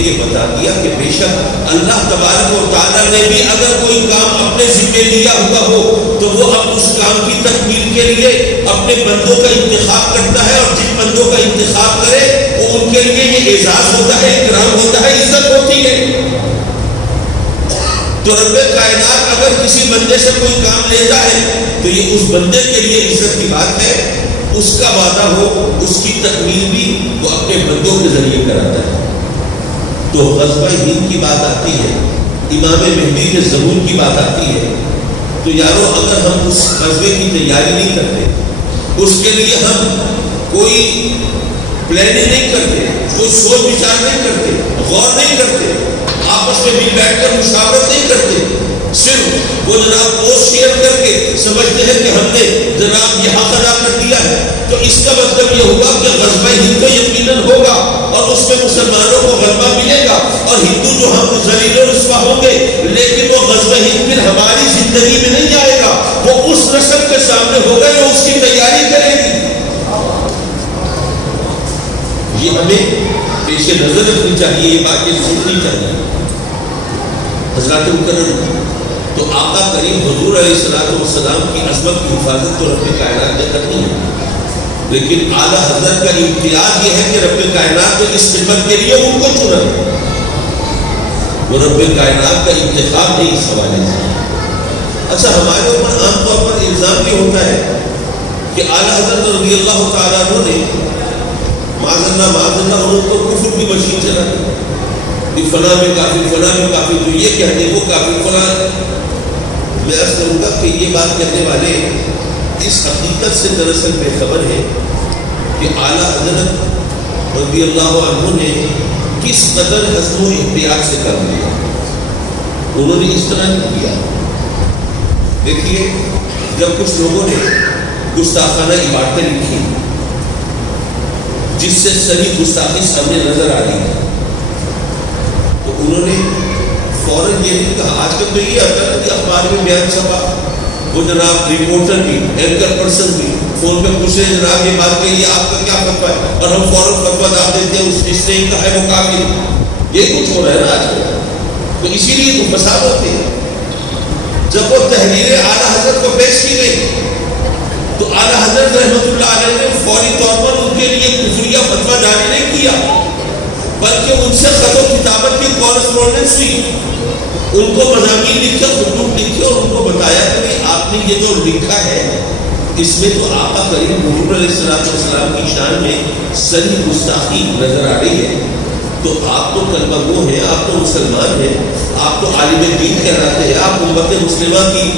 یہ بتا دیا کہ بے شک اللہ تبارک و تعالیٰ نے بھی اگر کوئی کام اپنے ذمہ لیا ہوا ہو تو وہ اب اس کام کی تکمیل کے لیے اپنے بندوں کا انتخاب کرتا ہے، اور جن بندوں کا انتخاب کرے وہ ان کے لیے یہ اعزاز ہوتا ہے، اکرام ہوتا ہے، عزت ہوتی ہے۔ تو رب کائنات اگر کسی بندے سے کوئی کام لیتا ہے تو یہ اس بندے کے لیے عزت کی بات ہے، اس کا وعدہ ہو، اس کی تکمیل بھی وہ اپنے بندوں کے ذریعے کراتا ہے۔ تو غزوہ ہند کی بات آتی ہے، امام مہدی کے ظہور کی بات آتی ہے، تو یارو اگر ہم اس غزوے کی تیاری نہیں کرتے، اس کے لیے ہم کوئی پلاننگ نہیں کرتے، کوئی سوچ وچار نہیں کرتے، غور نہیں کرتے، آپس میں مل بیٹھ کر مشاورت نہیں کرتے، صرف وہ جناب پوسٹ شیئر کر کے سمجھتے ہیں کہ ہم نے جناب یہ حق ادا کر دیا ہے، تو اس کا مطلب یہ ہوگا کہ غزوہ ہند تو یقیناً ہوگا اور اس میں مسلمانوں کو غلبہ ملے گا اور ہندو جو ہم ذلیل و رسوا ہوں گے، لیکن وہ غزوہ ہند پھر ہماری زندگی میں نہیں آئے گا، وہ اس نسل کے سامنے ہوگا جو اس کی تیاری کرے گی۔ یہ ہمیں پیش نظر رکھنی چاہیے، یہ باتیں سننی چاہیے۔ حضرات مکرم، تو آقا کریم حضور علیہ السلام کی عظمت کی حفاظت تو رب کائنات نے کرنی ہے، لیکن اعلیٰ حضرت کا امتیاز یہ ہے کہ رب کائنات نے اس خدمت کے لیے ان کو چنا، وہ رب کائنات کا انتخاب نہیں اس حوالے سے۔ اچھا، ہمارے اوپر عام طور پر الزام بھی ہوتا ہے کہ اعلیٰ حضرت رضی اللہ تعالیٰ عنہ نے معاذ اللہ انہوں کو کفر کی مشین چلا دی، فلاں میں کافر، فلاں میں کافر، جو یہ کہتے وہ کافر فلاں۔ میں عرض کروں گا کہ یہ بات کہنے والے اس حقیقت سے دراصل بے خبر ہے کہ اعلیٰ حضرت رضی اللہ عنہ نے کس قدر حزم و احتیاط سے کر لیا۔ انہوں نے اس طرح نہیں کیا۔ دیکھیے، جب کچھ لوگوں نے گستاخانہ عبارتیں لکھی جس سے صحیح گستاخی سامنے نظر آ رہی ہے، تو انہوں نے فوراً یہ نہیں کہا۔ آج کل تو یہ آتا ہے کہ اخبار میں بیان چھپا، وہ جناب رپورٹر بھی، اینکر پرسن بھی فون پہ پوچھ رہے جناب یہ بات کہیے، آپ کا کیا فتویٰ ہے، اور ہم فوراً فتویٰ ڈال دیتے ہیں اس نے کہا ہے وہ کافر۔ یہ کچھ ہو رہا ہے نا آج کل، تو اسی لیے تو فساد ہوتے ہیں۔ جب وہ تحریر اعلیٰ حضرت کو پیش کی گئی تو اعلیٰ حضرت رحمۃ اللہ علیہ نے فوری طور پر ان کے لیے کفریہ فتویٰ جاری نہیں کیا، بلکہ ان سے خط و کتابت کی کورسپونڈنس ہوئی، ان کو مضامین لکھے، خطوط لکھے، اور ان کو بتایا کہ آپ نے یہ جو لکھا ہے اس میں تو آقا کریم حضور علیہ السلام کی شان میں صحیح گستاخی نظر آ رہی ہے، تو آپ تو کلمہ گو ہیں، آپ تو مسلمان ہیں، آپ تو عالم دین کہلاتے ہیں، آپ امت مسلمہ کی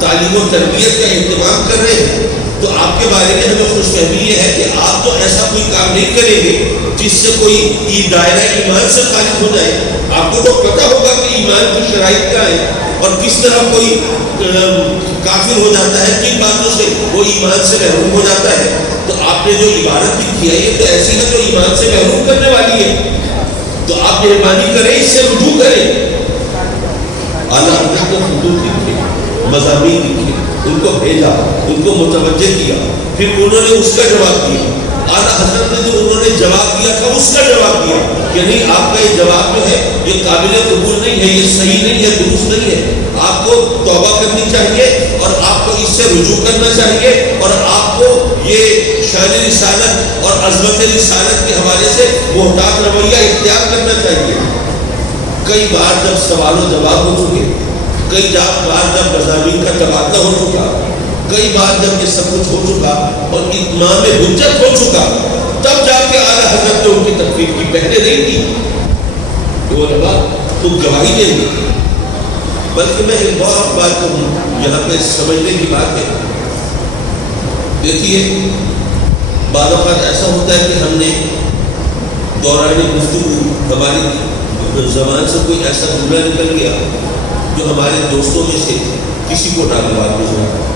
تعلیم و تربیت کا اہتمام کر رہے ہیں، تو آپ کے بارے میں ہمیں خوش فہمی یہ ہے کہ آپ تو ایسا کوئی کام نہیں کریں گے جس سے کوئی دائرہ ایمان سے خارج ہو جائے۔ آپ کو تو پتہ ہوگا کہ ایمان کی شرائط کیا ہے اور کس طرح کوئی کافر ہو جاتا ہے، کن باتوں سے وہ ایمان سے محروم ہو جاتا ہے۔ تو آپ نے جو عبارت لکھی ہے یہ تو ایسی ہے جو ایمان سے محروم کرنے والی ہے، تو آپ مہربانی کریں اس سے رجوع کریں۔ اعلیٰ حضرت کو خطوط لکھے، مضامین لکھے، ان کو بھیجا، ان کو متوجہ کیا، پھر انہوں نے اس کا جواب دیا۔ اعلیٰ حضرت نے جو انہوں نے جواب دیا تھا اس کا جواب دیا کہ نہیں، آپ کا یہ جواب جو ہے یہ قابل قبول نہیں ہے، یہ صحیح نہیں ہے، درست نہیں ہے، آپ کو توبہ کرنی چاہیے اور آپ کو اس سے رجوع کرنا چاہیے، اور آپ کو یہ شان رسالت اور عظمت رسالت کے حوالے سے محتاط رویہ اختیار کرنا چاہیے۔ کئی بار جب سوال و جواب ہو چکے، کئی بار جب مضامین کا تبادلہ ہو چکا، کئی بار جب یہ سب کچھ ہو چکا اور اتمام حجت ہو چکا، تب جا کے اعلیٰ حضرت نے ان کی تکفیر کی، پہلے نہیں کی۔ وہ علماء تو گواہی دیں گے۔ بلکہ میں ایک بہت بات کہوں، یہاں پہ سمجھنے کی بات ہے۔ دیکھیے، بعض اوقات ایسا ہوتا ہے کہ ہم نے دوران گفتگو ہماری زبان سے کوئی ایسا جملہ نکل گیا جو ہمارے دوستوں میں سے کسی کو ناگوار گزرا۔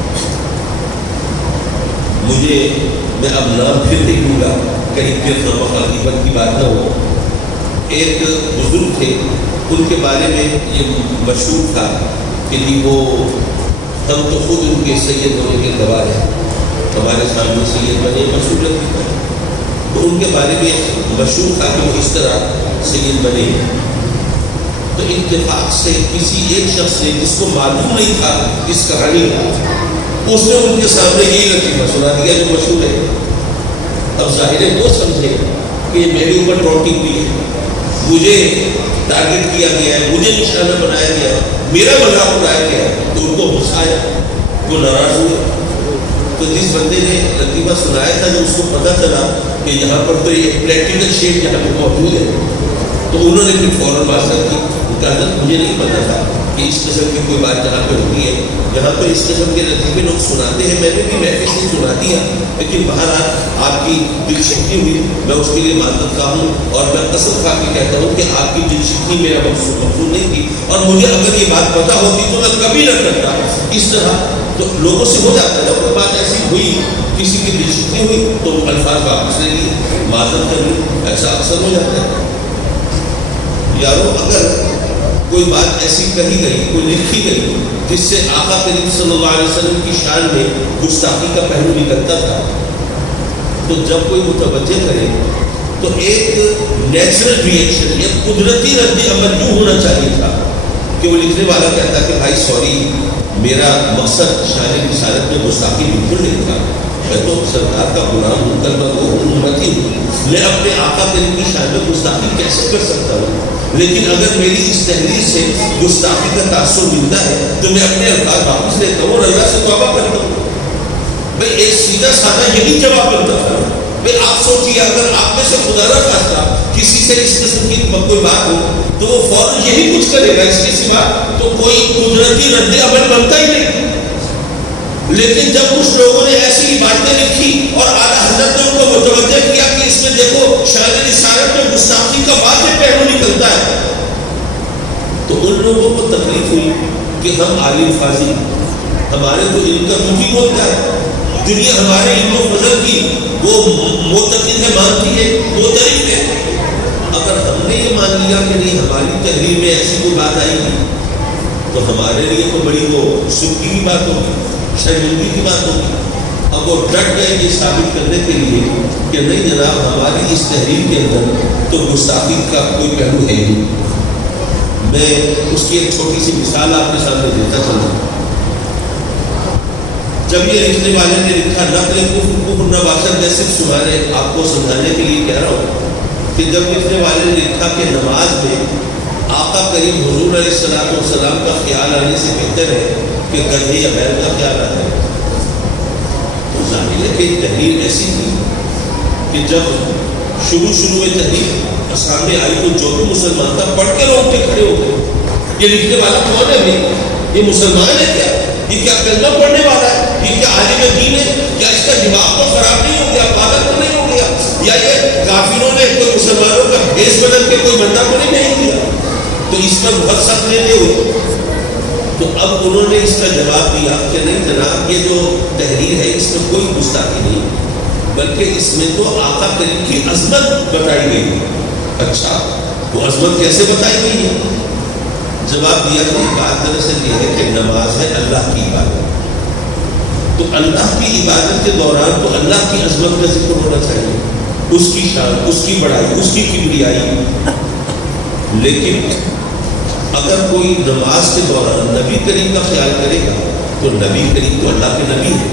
میں اب نام پھر نہیں دوں گا، کہیں پھر مخالفت کی بات نہ ہو۔ ایک بزرگ تھے، ان کے بارے میں یہ مشہور تھا کہ وہ ہم تو خود ان کے سید ہونے کے گواہ ہیں، ہمارے سامنے سید بنے، مشہور لگتا ہے۔ تو ان کے بارے میں مشہور تھا کہ وہ اس طرح سید بنے تو اتفاق سے کسی ایک شخص نے جس کو معلوم نہیں تھا اس کہانی کا، اس نے ان کے سامنے یہی لطیفہ سنا دیا جو مشہور ہے. اب ظاہر وہ سمجھے کہ میرے اوپر ٹوٹی ہوئی ہے، مجھے ٹارگٹ کیا گیا ہے، مجھے نشانہ بنایا گیا ہے، میرا مذاق اڑایا گیا ہے، تو ان کو غصہ آیا، وہ ناراض ہوئے. تو جس بندے نے لطیفہ سنایا تھا، جب اس کو پتہ چلا کہ یہاں پر تو یہ پریکٹیکل شیپ یہاں پہ موجود ہے، تو انہوں نے پھر فوراً بات کی. کہا مجھے نہیں پتا تھا کہ اس قسم کی کوئی بات یہاں پہ ہوتی ہے، یہاں تو اس قسم کے لطیفے لوگ سناتے ہیں، میں نے بھی محفل سے سنا دیا، لیکن بہرحال آپ کی دل شکنی ہوئی، میں اس کے لیے معذرت خواہ ہوں، اور میں قسم کھا کے کہتا ہوں کہ آپ کی دل شکنی میرا مقصود نہیں تھی، اور مجھے اگر یہ بات پتہ ہوتی تو میں کبھی نہ کرتا اس طرح. تو لوگوں سے ہو جاتا ہے جب کوئی بات ایسی ہوئی، کسی کی دل شکنی ہوئی تو الفاظ واپس لے لیے، معذرت کر لی، ایسا اکثر ہو جاتا ہے. یارو اگر کوئی بات ایسی کہی گئی، کوئی لکھی گئی جس سے آقا کریم صلی اللہ علیہ وسلم کی شان میں گستاخی کا پہلو نکلتا تھا، تو جب کوئی متوجہ کرے تو ایک نیچرل ریئیکشن، ایک قدرتی رد عمل یوں ہونا چاہیے تھا کہ وہ لکھنے والا کہتا کہ بھائی سوری، میرا مقصد شان رسالت میں گستاخی بالکل نہیں تھا، میں تو سرکار کا غلام ہوں، کل میں وہ امتی ہوں، میں اپنے آقا کریم کی شان میں گستاخی کیسے کر سکتا ہوں؟ لیکن اگر میری اس تحریر سے گستاخی کا تاثر ملتا ہے تو میں اپنے الفاظ واپس لیتا ہوں اور اللہ سے توبہ کرتا ہوں. بھائی ایک سیدھا سادہ یہی جواب ملتا تھا. بھائی آپ سوچیے اگر آپ میں سے خدا نہ خواستہ کسی سے اس قسم کی کوئی بات ہو تو وہ فوراً یہی کچھ کرے گا، اس کے سوا تو کوئی قدرتی رد عمل بنتا ہی نہیں. لیکن جب کچھ لوگوں نے ایسی باتیں لکھی اور اعلیٰ حضرت نے ان کو متوجہ کیا کہ اس میں دیکھو شان رسالت میں گستاخی کا واضح پہلو نکلتا ہے، تو ان لوگوں کو تکلیف ہوئی کہ ہم عالم فاضل، ہمارے تو علم کا مجھے ہوتا ہے، دنیا ہمارے علم و فضل کی وہ معتقد ہے، مانتی ہے، وہ طریق ہے. اگر ہم نے یہ مان لیا کہ نہیں ہماری تحریر میں ایسی کوئی بات آئی گی تو ہمارے لیے تو بڑی وہ سکھی کی بات ہوگی، شرمندگی کی بات ہوگی. اب وہ ڈٹ گئے یہ ثابت کرنے کے لیے کہ نہیں جناب ہماری اس تحریر کے اندر تو گستاخی کا کوئی پہلو ہے نہیں. میں اس کی ایک چھوٹی سی مثال آپ کے سامنے دیتا چلوں. جب یہ لکھنے والے نے لکھا نقل کفر نہ باشد، میں صرف سنانے آپ کو سمجھانے کے لیے کہہ رہا ہوں کہ جب لکھنے والے نے لکھا کہ نماز میں آقا کریم حضور علیہ الصلوۃ والسلام کا خیال آنے سے بہتر ہے کہ گدھے یا بیل کا خیال آتا ہے، تو ظاہر ہے کہ تحریر ایسی تھی کہ جب شروع میں تحریر سامنے آئی تو جو بھی مسلمان تھا پڑھ کے لوگ کھڑے ہو گئے، یہ لکھنے والا کون ہے؟ یہ مسلمان ہے کیا؟ یہ کیا کلمہ پڑھنے والا ہے؟ یہ کیا عالم دین ہے؟ کیا اس کا دماغ تو خراب نہیں ہو گیا، پاگل تو نہیں ہو گیا؟ یا یہ کافروں نے کوئی مسلمانوں کا بھیس بدل کے کوئی بندہ کو نہیں دیا؟ تو اس پر بہت سخت لیتے ہوئے تو اب انہوں نے اس کا جواب دیا کہ نہیں جناب یہ جو تحریر ہے اس میں کوئی گستاخی نہیں، بلکہ اس میں تو آقا کریم کی عظمت بتائی گئی ہے. اچھا وہ عظمت کیسے بتائی گئی ہے؟ جواب دیا کہ بات دراصل یہ ہے کہ نماز ہے اللہ کی عبادت، تو اللہ کی عبادت کے دوران تو اللہ کی عظمت کا ذکر ہونا چاہیے، اس کی شان، اس کی بڑائی، اس کی کبریائی. لیکن اگر کوئی نماز کے دوران نبی کریم کا خیال کرے گا تو نبی کریم تو اللہ کے نبی ہے،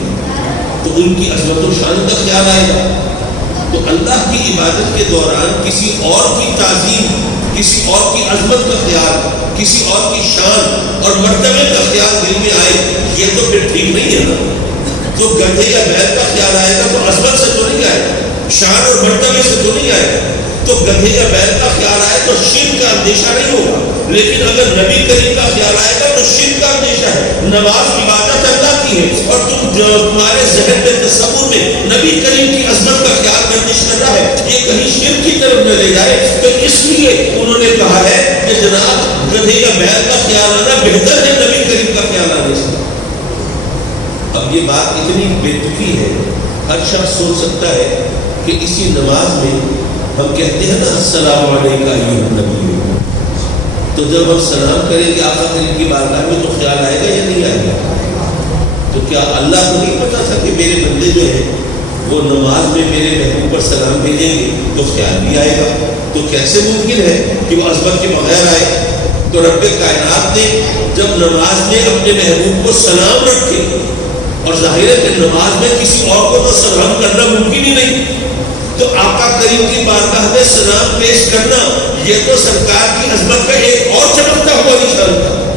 تو ان کی عظمت و شان کا خیال آئے گا. تو اللہ کی عبادت کے دوران کسی اور کی تعظیم، کسی اور کی عظمت کا خیال، کسی اور کی شان اور مرتبے کا خیال دل میں آئے، یہ تو پھر ٹھیک نہیں ہے نا. جو گدھے یا بیل کا خیال آئے گا تو عظمت سے تو نہیں آئے گا، شان اور مرتبے سے تو نہیں آئے گا. تو گدھے یا بیل کا خیال آئے تو شرک کا اندیشہ نہیں ہوگا، لیکن اگر نبی کریم کا خیال آئے گا تو شرک کا اندیشہ ہے. نماز عبادت اللہ کی ہے اور تمہارے ذہن میں تصور میں نبی کریم کی عظمت کا خیال گردش کر رہا ہے، یہ کہیں شرک کی طرف نہ لے جائے. تو اس لیے انہوں نے کہا ہے کہ جناب گدھے یا بیل کا خیال آنا بہتر ہے نبی کریم کا خیال آنے سے. اب یہ بات اتنی بے تکی ہے، ہر شخص سوچ سکتا ہے کہ اسی نماز میں ہم کہتے ہیں نا السلام علیکم ایھا النبی، تو جب ہم سلام کریں گے آقا کریم کی بارگاہ میں تو خیال آئے گا یا نہیں آئے گا؟ تو کیا اللہ کو نہیں پتا تھا کہ میرے بندے جو ہیں وہ نماز میں میرے محبوب پر سلام بھیجیں گے تو خیال بھی آئے گا. تو کیسے ممکن ہے کہ وہ عظمت کے بغیر آئے؟ تو رب کائنات نے جب نماز میں اپنے محبوب کو سلام رکھے، اور ظاہر ہے کہ نماز میں کسی اور کو تو سلام کرنا ممکن ہی نہیں، تو آقا کریم کی بارگاہ میں سلام پیش کرنا یہ تو سرکار کی عظمت کا ایک اور چمکتا ہوا نشان تھا.